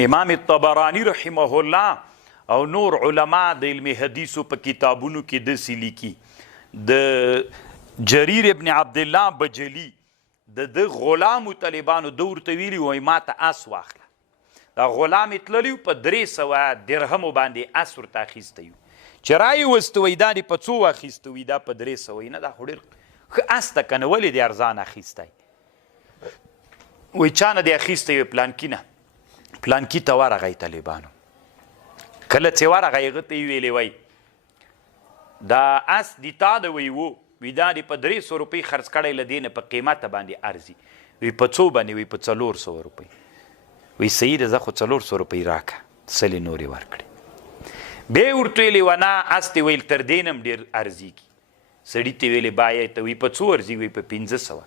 امام طبرانی رحمه الله او نور علما د علم حدیثو په کتابونو کې داسې لیکي د جریر ابن عبدالله بجلی د غلامو طالبانو د ورته ویلي وایي ما ته اس واخله. دا غلام یې تللی په 300 درهمو باندې اس ورته اخیستی و چې رایې وسته وایي دا دې په څو واخیسته وایي دا په 300 وایي نه دا خو ډېر ښه اس ته که نه ولې دې ارزان اخیستی وایي چا نه دې اخیستی وایي پلانکي نه پلانکي ته ورغی طالبانو کله چې ورغی هغه ته یې ویلې وایي دا اس د تا د وایي و وی دا دې په 300 روپۍ خرڅ کړی له دې نه په قیمته باندې ارزي وی په څو باندې وی په 400 روپۍ وی صحیح ده زه خو 400 روپۍ راکړه سلې نورې ورکړې بیا ورته ویلې ونه اس ته ویل تر دې نه هم ډېر ارزیږي سړي ته ویلې بایې ته وی په څو ارزي وی په 500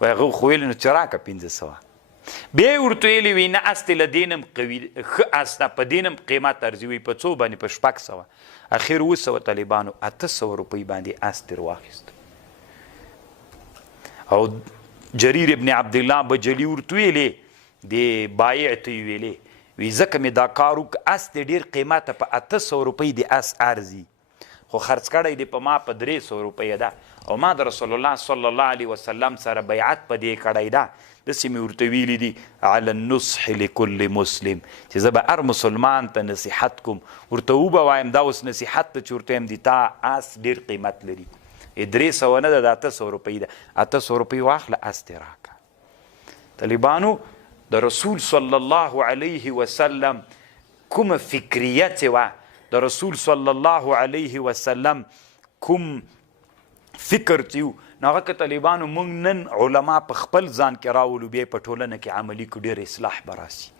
وایي هغه خو ویلې نو چې راکړه 500 بیا ورته ویلې وی نه اس ته له دې نه هم قوي ښه اس نه په دې نه هم قیمت ارزي وی په څو باندې په 600 اخر 200 طالبانو 800 روپۍ باندې اس تر واخیست او جریر ابن عبدالله بجلی ورته ویلې د بایع ته یې ویلې وی ځکه مې دا کار وکړه اس د ډېر قیمته په 800 روپۍ د اس ارزي خو خرڅ کړی دی په ما په 300 روپۍ ده او ما د رسول الله صلی الله علیه وسلم سره بیعت په دې کړی ده داسې مې ورته ویلي دي علی النصح لکل مسلم چې زه به هر مسلمان ته نصیحت کوم ورته وبوایم دا اوس نصیحت ته چې ورته وایم د تا اس ډېر قیمت لري 300 نه ده د 800 روپۍ ده 800 روپۍ واخله اس دې راکړه طالبانو د رسول صلی الله علیه وسلم کومه فکریه چې وه د رسول صلی الله علیه وسلم کوم فکر چې و نو هغه که طالبانو موږ نن علما په خپل ځان کې راولو بیا په ټولنه کې عملي کړو ډېر اصلاح به راسي